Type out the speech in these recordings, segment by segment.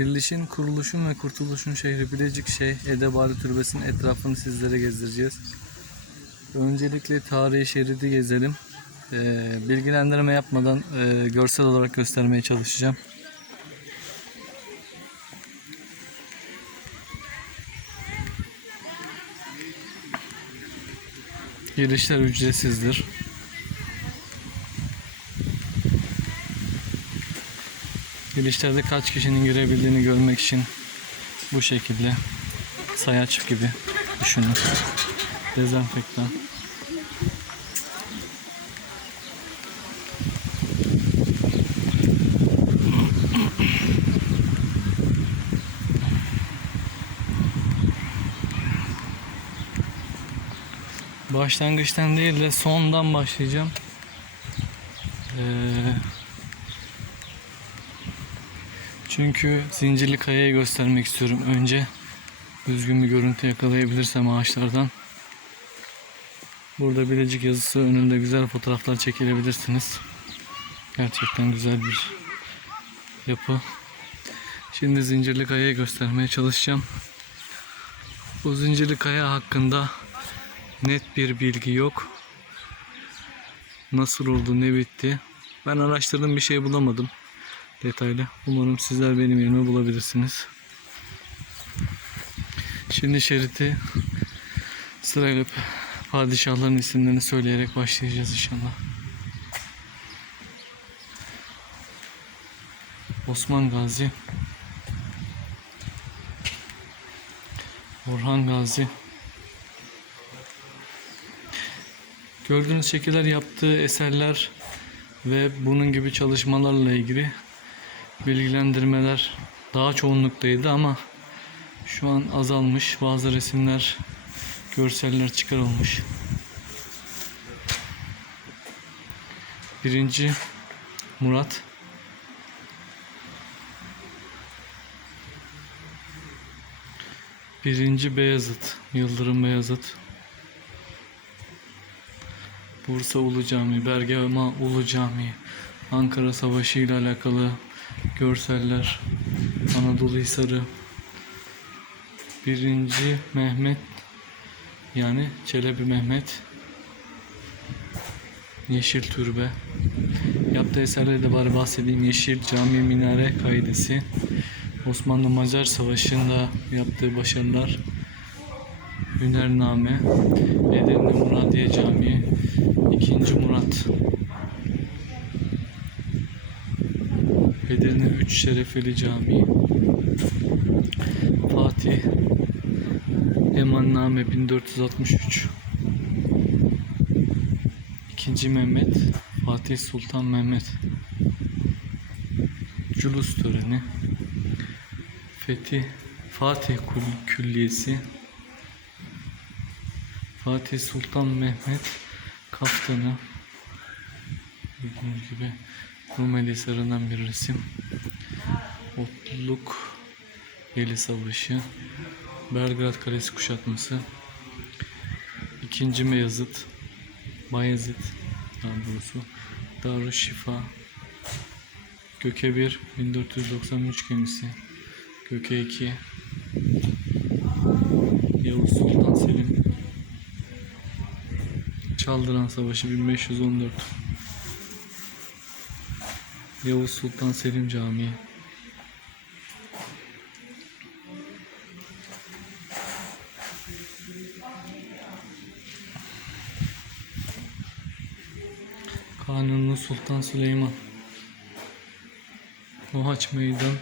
Dirilişin, kuruluşun ve kurtuluşun şehri Bilecik Şeyh Edebali Türbesi'nin etrafını sizlere gezdireceğiz. Öncelikle tarihi şeridi gezelim. Ee, bilgilendirme yapmadan e, görsel olarak göstermeye çalışacağım. Girişler ücretsizdir. Girişlerde kaç kişinin girebildiğini görmek için bu şekilde sayaç gibi düşünün. Dezenfektan. Başlangıçtan değil de sondan başlayacağım. Ee, çünkü Zincirli Kaya'yı göstermek istiyorum önce. Düzgün bir görüntü yakalayabilirsem ağaçlardan. Burada Bilecik yazısı önünde güzel fotoğraflar çekilebilirsiniz. Gerçekten güzel bir yapı. Şimdi Zincirli Kaya'yı göstermeye çalışacağım. Bu Zincirli Kaya hakkında net bir bilgi yok. Nasıl oldu, ne bitti? Ben araştırdım bir şey bulamadım detaylı. Umarım sizler benim yerime bulabilirsiniz. Şimdi şeriti sırayla padişahların isimlerini söyleyerek başlayacağız inşallah. Osman Gazi Orhan Gazi Gördüğünüz şekiller yaptığı eserler ve bunun gibi çalışmalarla ilgili bilgilendirmeler daha çoğunluktaydı ama şu an azalmış. Bazı resimler, görseller çıkarılmış. Birinci Murat Birinci Beyazıt, Yıldırım Beyazıt. Bursa Ulu Camii, Bergama Ulu Camii, Ankara Savaşı ile alakalı görseller, Anadolu Hisarı, Birinci Mehmet yani Çelebi Mehmet, Yeşil Türbe, yaptığı eserleri de bari bahsedeyim. Yeşil Cami Minare Kaidesi, Osmanlı Macar Savaşı'nda yaptığı başarılar, Hünername, Edirne Muradiye Camii, 2. Murat, Edirne 3 Şerefeli Camii, Fatih, Emanname 1463, 2. Mehmet, Fatih Sultan Mehmet, Culus töreni, Fethi, Fatih Külliyesi, Fatih Sultan Mehmet kaftanı. Gördüğünüz gibi Rumeli Hisarı'ndan bir resim. Otluk Yeli Savaşı. Belgrad Kalesi kuşatması. İkinci Beyazıt Bayezid daha doğrusu. Darüşşifa Göke 1 1493 gemisi. Göke 2 Yavuz Sultan Selim. Çaldıran Savaşı 1514 Yavuz Sultan Selim Camii. Kanuni Sultan Süleyman. Mohaç Meydan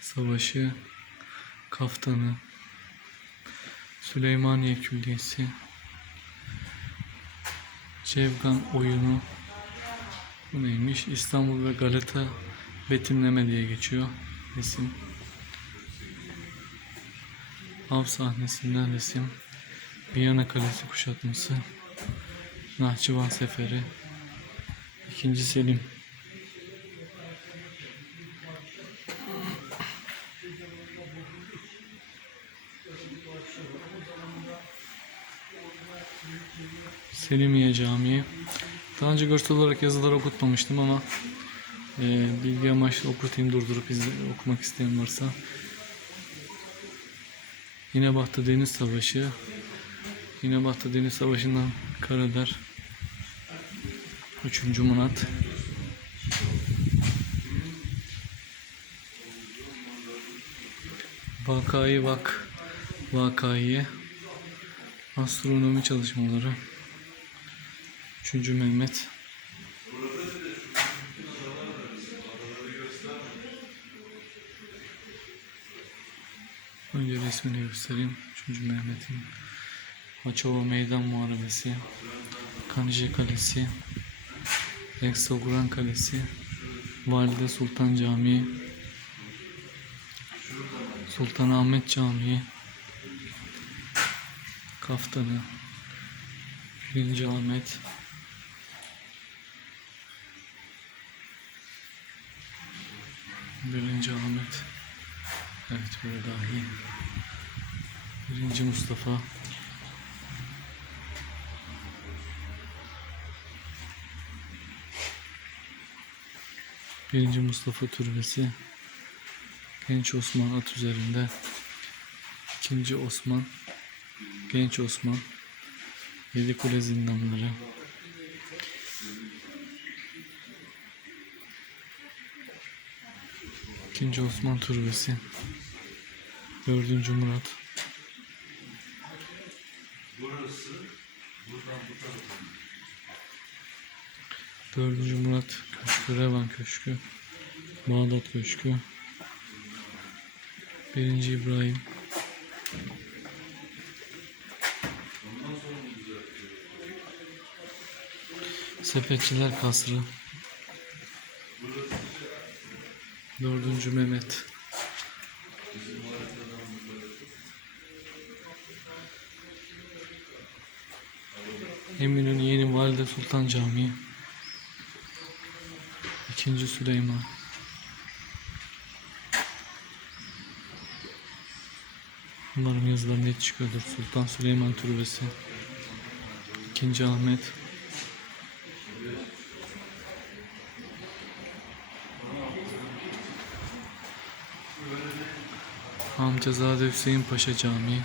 Savaşı Kaftanı. Süleymaniye Külliyesi. Cevgan oyunu bu neymiş? İstanbul ve Galata betimleme diye geçiyor resim. Av sahnesinden resim. Viyana Kalesi kuşatması. Nahçıvan Seferi. İkinci Selim. Selimiye Camii. Daha önce görsel olarak yazılar okutmamıştım ama Ee, bilgi amaçlı okutayım durdurup izle, okumak isteyen varsa. İnebahta Deniz Savaşı. İnebahta Deniz Savaşı'ndan Karadar. 3. Murat. Vakayı Vak. Vakayı. Astronomi çalışmaları. 3. Mehmet. Önce resmini göstereyim. 3. Mehmet'in. Haçova Meydan Muharebesi. Kanıcı Kalesi. Eksoguran Kalesi. Valide Sultan Camii. Sultanahmet Camii. Kaftanı. 1. Ahmet. Birinci Ahmet. Evet böyle daha iyi. Birinci Mustafa. Birinci Mustafa Türbesi. Genç Osman at üzerinde. İkinci Osman. Genç Osman. Yedi Kule zindanları. İkinci Osman Türbesi. Dördüncü Murat. Dördüncü Murat Köşkü, Revan Köşkü, Bağdat Köşkü. Birinci İbrahim. Sepetçiler Kasrı. Dördüncü Mehmet. Eminönü Yeni Valide Sultan Camii. İkinci Süleyman. Umarım yazılar net çıkıyordur. Sultan Süleyman Türbesi. İkinci Ahmet. Hamzazade Hüseyin Paşa Camii.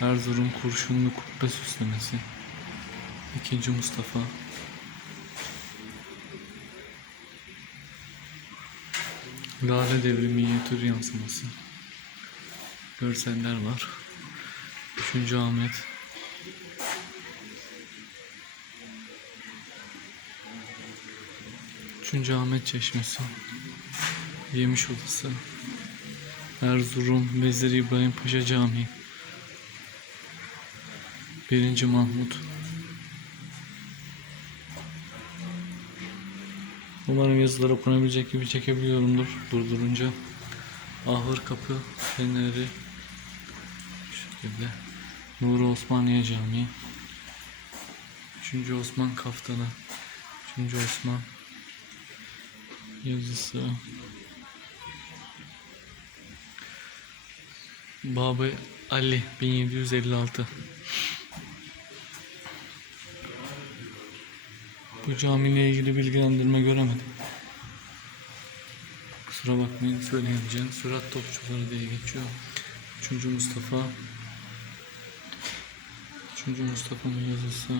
Erzurum Kurşunlu Kubbe süslemesi. İkinci Mustafa. Lale Devri minyatür yansıması. Görseller var. Üçüncü Ahmet. Üçüncü Ahmet Çeşmesi. Yemiş Odası. Erzurum Vezir İbrahim Paşa Camii. Birinci Mahmut. Umarım yazılar okunabilecek gibi çekebiliyorumdur durdurunca. Ahır Kapı Feneri. Bu şekilde. Nuri Osmaniye Camii. Üçüncü Osman Kaftanı. Üçüncü Osman. Yazısı. Babı Ali 1756 Bu camiyle ilgili bilgilendirme göremedim. Kusura bakmayın söyleyemeyeceğim. Sürat topçuları diye geçiyor. Üçüncü Mustafa. Üçüncü Mustafa'nın yazısı.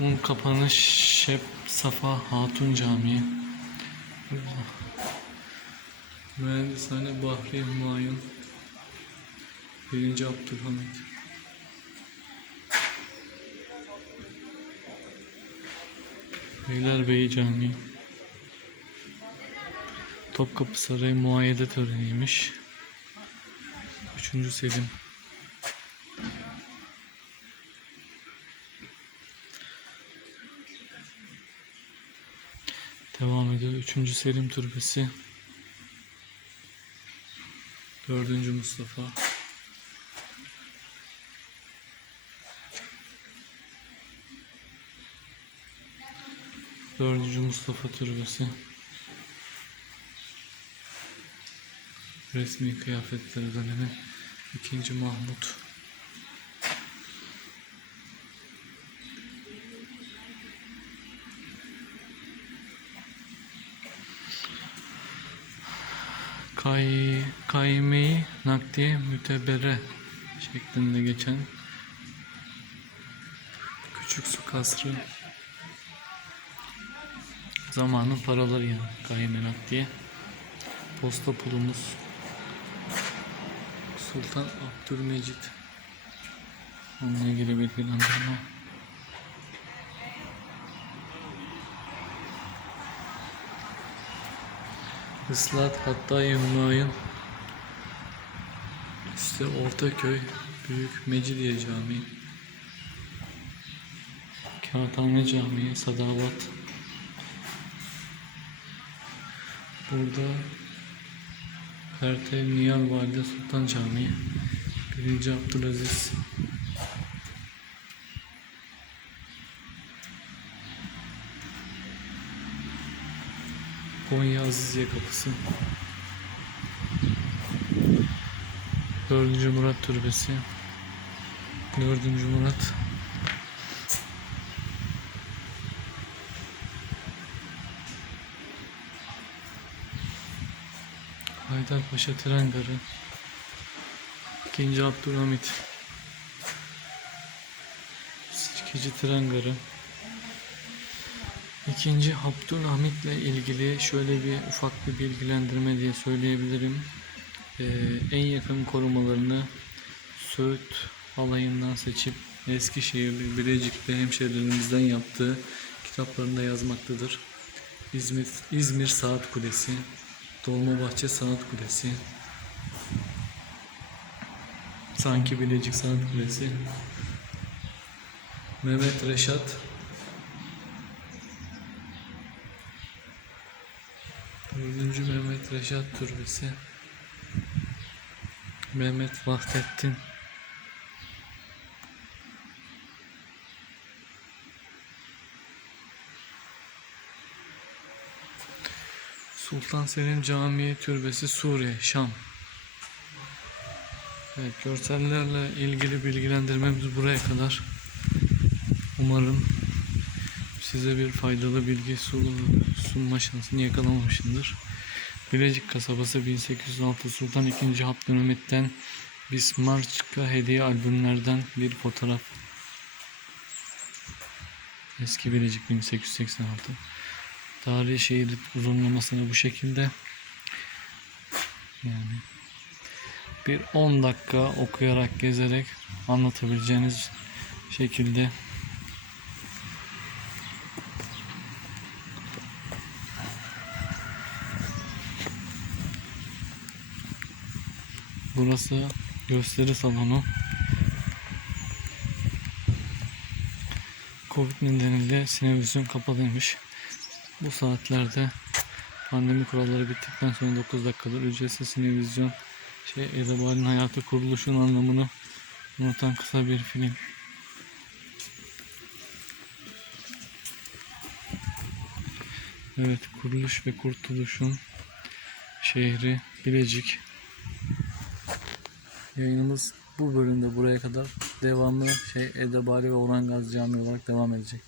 Un kapanış Şep Safa Hatun Camii. Mühendishane Bahri Humayun. Birinci Abdülhamit. Beylerbeyi Camii. Topkapı Sarayı muayyede töreniymiş. Üçüncü Selim. Devam ediyor. Üçüncü Selim Türbesi. Dördüncü Mustafa. Dördüncü Mustafa Türbesi. Resmi kıyafetleri dönemi. İkinci Mahmut. Kay kaymeyi nakdiye mütebere şeklinde geçen küçük su kasrı zamanın paraları yani. Kayme nakdiye. Posta pulumuz Sultan Abdülmecit. Onunla ilgili bilgilendirme Islat hatta Yumruğay'ın işte Ortaköy Büyük Mecidiye Camii. Kağıthane Camii Sadavat. Burada Pertev Niyal Valide Sultan Camii. 1. Abdülaziz. Konya Aziziye Kapısı 4. Murat Türbesi 4. Murat Haydarpaşa Tren Garı 2. Abdülhamit Sirkeci Tren Garı İkinci Abdülhamit'le ilgili şöyle bir ufak bir bilgilendirme diye söyleyebilirim. Ee, en yakın korumalarını Söğüt alayından seçip Eskişehir ve Bilecik'te hemşerilerimizden yaptığı kitaplarında yazmaktadır. İzmir, İzmir Saat Kulesi, Dolmabahçe Saat Kulesi, Sanki Bilecik Saat Kulesi, Mehmet Reşat Dördüncü Mehmet Reşat Türbesi Mehmet Vahdettin Sultan Selim Camii Türbesi Suriye, Şam Evet, görsellerle ilgili bilgilendirmemiz buraya kadar. Umarım size bir faydalı bilgi sun- sunma şansını yakalamamışımdır. Bilecik kasabası 1806 Sultan II. Abdülhamit'ten Bismarck'a hediye albümlerden bir fotoğraf. Eski Bilecik 1886. Tarihi şehir uzunlamasını bu şekilde yani bir 10 dakika okuyarak gezerek anlatabileceğiniz şekilde Burası gösteri salonu. Covid nedeniyle sinevizyon kapalıymış. Bu saatlerde pandemi kuralları bittikten sonra 9 dakikadır ücretsiz sinevizyon şey Edebal'in hayatı kuruluşun anlamını unutan kısa bir film. Evet kuruluş ve kurtuluşun şehri Bilecik. Yayınımız bu bölümde buraya kadar devamlı şey Edebali ve Orhan Gazi Camii olarak devam edecek.